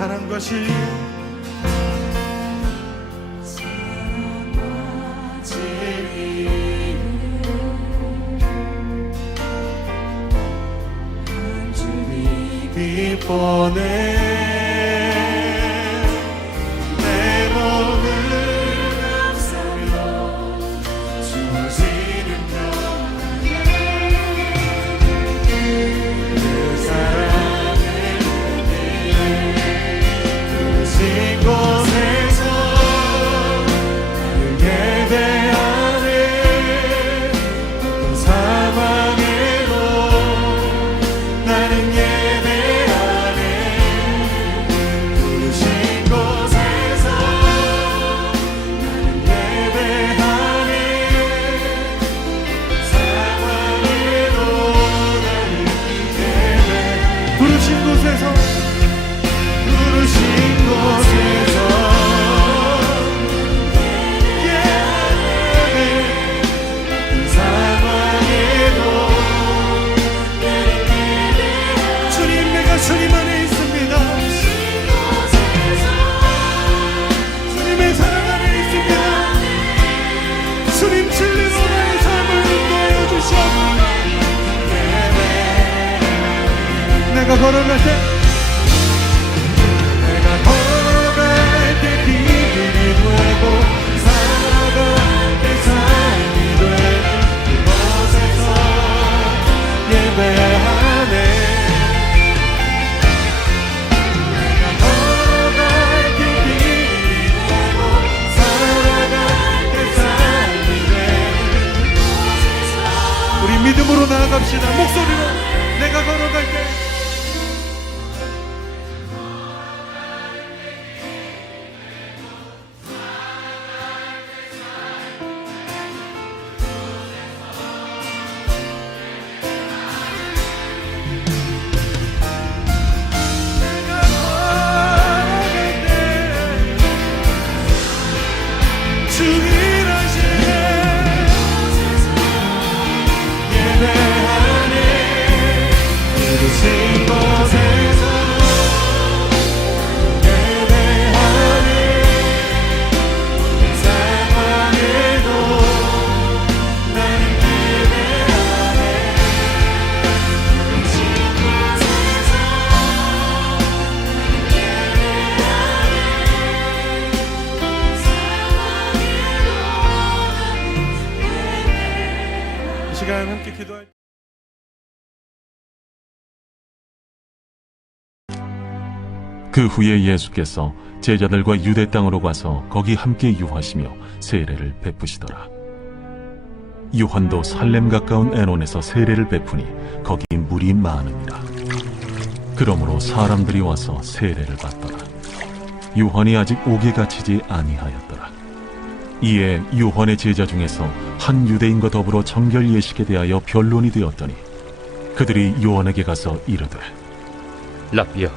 사랑과 진리 기뻐내 내 몸을 감싸며 주어지는 평안에 그 사랑을 부르신 곳에서 나를 예배하네. 어떤 상황에도 나는 주님 안에 있습니다. 주님의 사랑 안에 있습니다. 주님 진리로 나의 삶을 인도하여 주시옵소서. 내가 걸어갈 때 길이 되고 살아갈 때 삶이 되는 그곳에서 예배하네. 믿음으로 나아갑시다. 목소리로 내가 걸어갈 때 시간 함께 기도할 그 후에 예수께서 제자들과 유대 땅으로 가서 거기 함께 유하시며 세례를 베푸시더라. 요한도 살렘 가까운 에논에서 세례를 베푸니 거기 물이 많으니라. 그러므로 사람들이 와서 세례를 받더라. 요한이 아직 옥에 갇히지 아니하였더라. 이에 요한의 제자 중에서 한 유대인과 더불어 정결 예식에 대하여 변론이 되었더니 그들이 요한에게 가서 이르되 랍비여,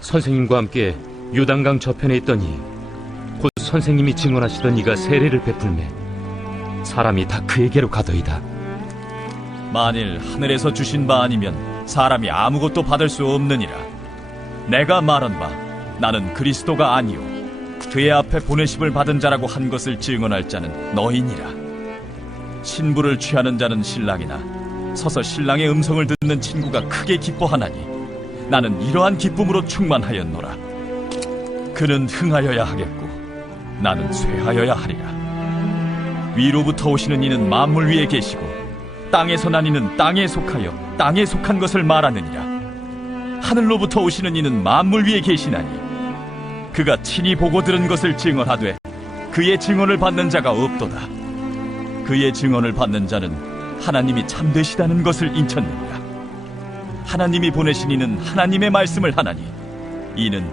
선생님과 함께 요단강 저편에 있더니 곧 선생님이 증언하시던 이가 세례를 베풀매 사람이 다 그에게로 가더이다. 만일 하늘에서 주신 바 아니면 사람이 아무것도 받을 수 없느니라. 내가 말한 바 나는 그리스도가 아니요 그의 앞에 보내심을 받은 자라고 한 것을 증언할 자는 너희니라. 신부를 취하는 자는 신랑이나 서서 신랑의 음성을 듣는 친구가 크게 기뻐하나니 나는 이러한 기쁨으로 충만하였노라. 그는 흥하여야 하겠고 나는 쇠하여야 하리라. 위로부터 오시는 이는 만물 위에 계시고 땅에서 난 이는 땅에 속하여 땅에 속한 것을 말하느니라. 하늘로부터 오시는 이는 만물 위에 계시나니 그가 친히 보고 들은 것을 증언하되 그의 증언을 받는 자가 없도다. 그의 증언을 받는 자는 하나님이 참되시다는 것을 인쳤느니라. 하나님이 보내신 이는 하나님의 말씀을 하나니 이는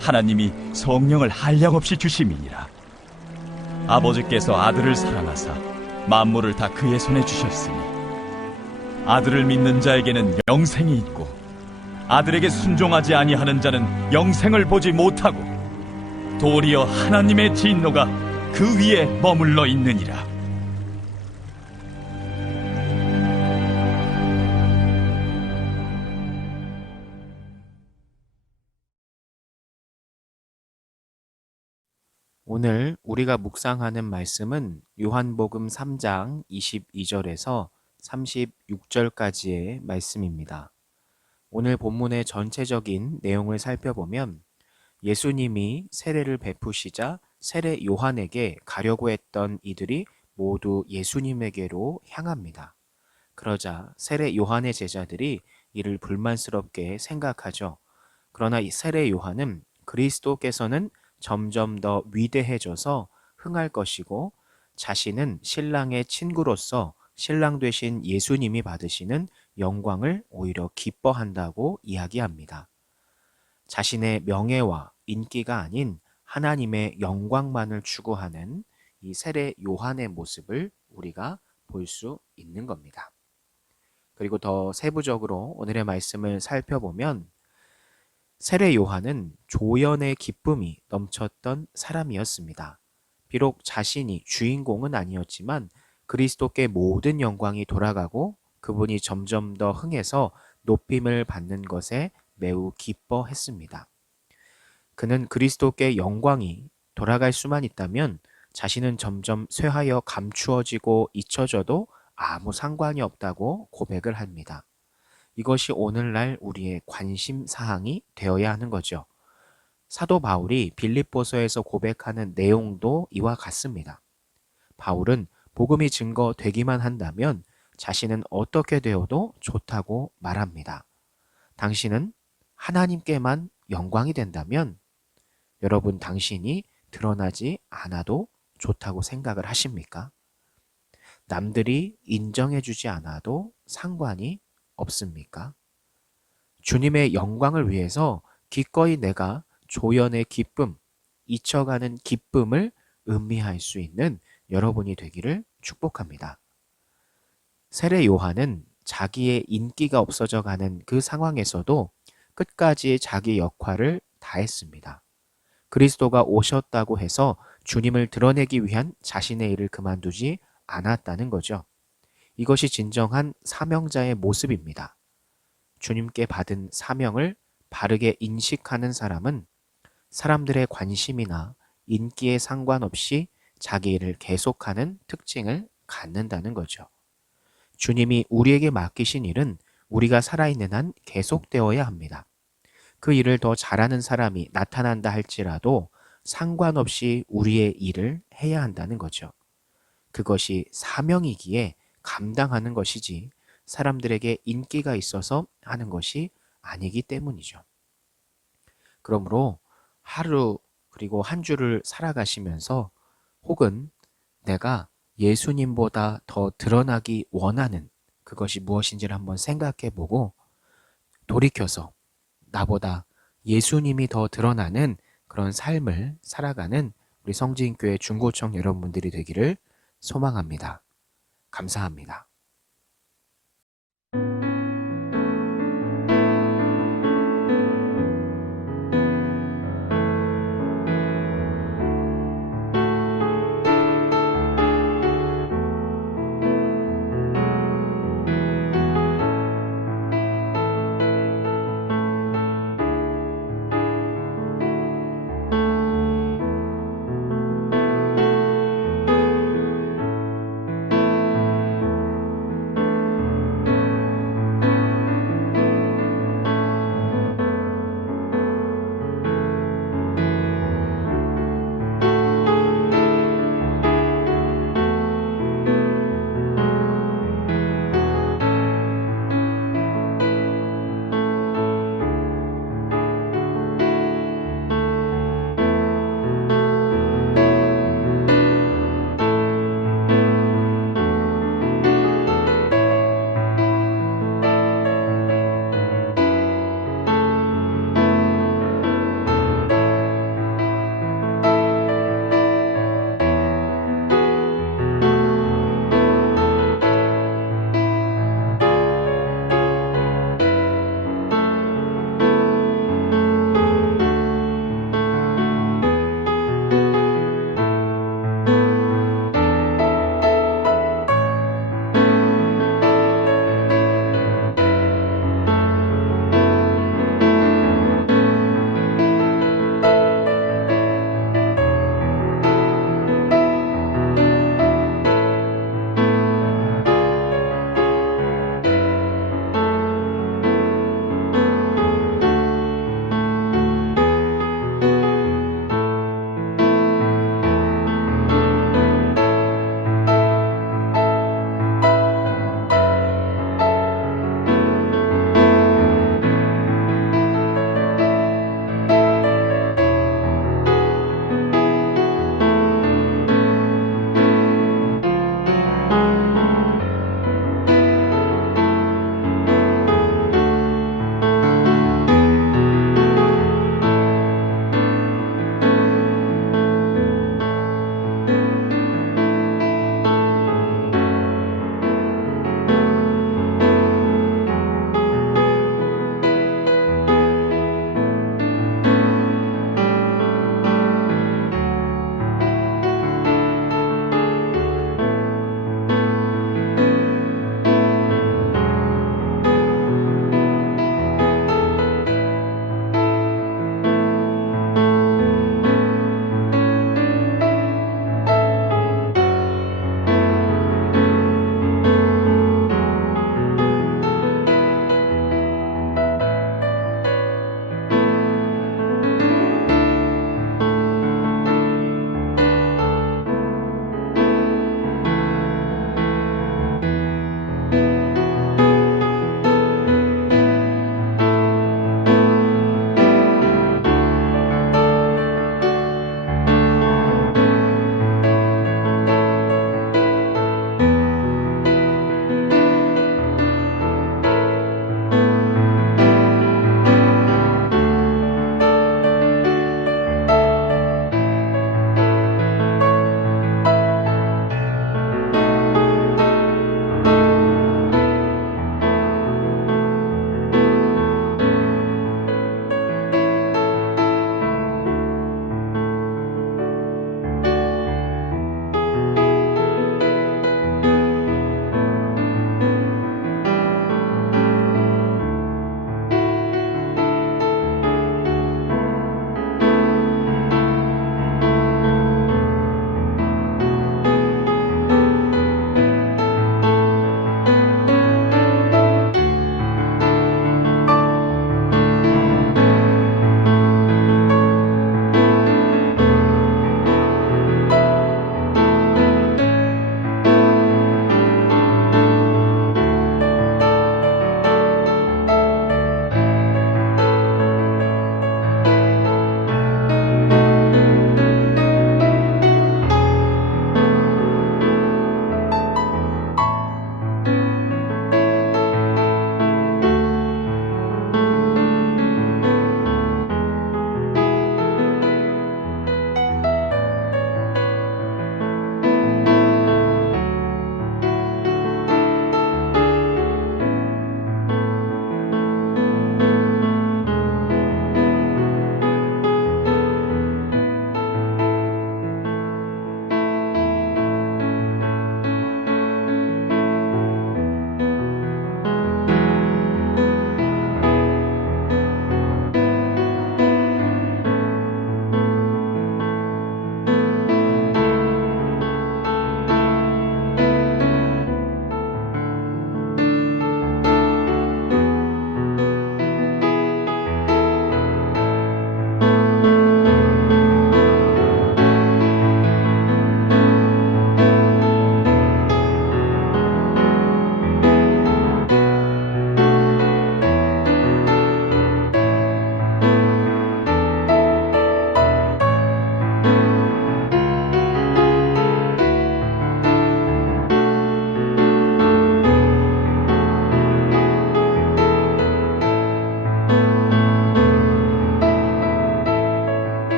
하나님이 성령을 한량없이 주심이니라. 아버지께서 아들을 사랑하사 만물을 다 그의 손에 주셨으니 아들을 믿는 자에게는 영생이 있고 아들에게 순종하지 아니하는 자는 영생을 보지 못하고 도리어 하나님의 진노가 그 위에 머물러 있느니라. 오늘 우리가 묵상하는 말씀은 요한복음 3장 22절에서 36절까지의 말씀입니다. 오늘 본문의 전체적인 내용을 살펴보면 예수님이 세례를 베푸시자 세례 요한에게 가려고 했던 이들이 모두 예수님에게로 향합니다. 그러자 세례 요한의 제자들이 이를 불만스럽게 생각하죠. 그러나 이 세례 요한은 그리스도께서는 점점 더 위대해져서 흥할 것이고 자신은 신랑의 친구로서 신랑 되신 예수님이 받으시는 영광을 오히려 기뻐한다고 이야기합니다. 자신의 명예와 인기가 아닌 하나님의 영광만을 추구하는 이 세례 요한의 모습을 우리가 볼 수 있는 겁니다. 그리고 더 세부적으로 오늘의 말씀을 살펴보면 세례 요한은 조연의 기쁨이 넘쳤던 사람이었습니다. 비록 자신이 주인공은 아니었지만 그리스도께 모든 영광이 돌아가고 그분이 점점 더 흥해서 높임을 받는 것에 매우 기뻐했습니다. 그는 그리스도께 영광이 돌아갈 수만 있다면 자신은 점점 쇠하여 감추어지고 잊혀져도 아무 상관이 없다고 고백을 합니다. 이것이 오늘날 우리의 관심 사항이 되어야 하는 거죠. 사도 바울이 빌립보서에서 고백하는 내용도 이와 같습니다. 바울은 복음이 증거되기만 한다면 자신은 어떻게 되어도 좋다고 말합니다. 당신은 하나님께만 영광이 된다면 여러분 당신이 드러나지 않아도 좋다고 생각을 하십니까? 남들이 인정해주지 않아도 상관이 없습니까? 주님의 영광을 위해서 기꺼이 내가 조연의 기쁨, 잊혀가는 기쁨을 음미할 수 있는 여러분이 되기를 축복합니다. 세례 요한은 자기의 인기가 없어져 가는 그 상황에서도 끝까지 자기 역할을 다했습니다. 그리스도가 오셨다고 해서 주님을 드러내기 위한 자신의 일을 그만두지 않았다는 거죠. 이것이 진정한 사명자의 모습입니다. 주님께 받은 사명을 바르게 인식하는 사람은 사람들의 관심이나 인기에 상관없이 자기 일을 계속하는 특징을 갖는다는 거죠. 주님이 우리에게 맡기신 일은 우리가 살아있는 한 계속되어야 합니다. 그 일을 더 잘하는 사람이 나타난다 할지라도 상관없이 우리의 일을 해야 한다는 거죠. 그것이 사명이기에 감당하는 것이지 사람들에게 인기가 있어서 하는 것이 아니기 때문이죠. 그러므로 하루 그리고 한 주를 살아가시면서 혹은 내가 예수님보다 더 드러나기 원하는 그것이 무엇인지를 한번 생각해 보고 돌이켜서 나보다 예수님이 더 드러나는 그런 삶을 살아가는 우리 성지인교회 중고청 여러분들이 되기를 소망합니다. 감사합니다.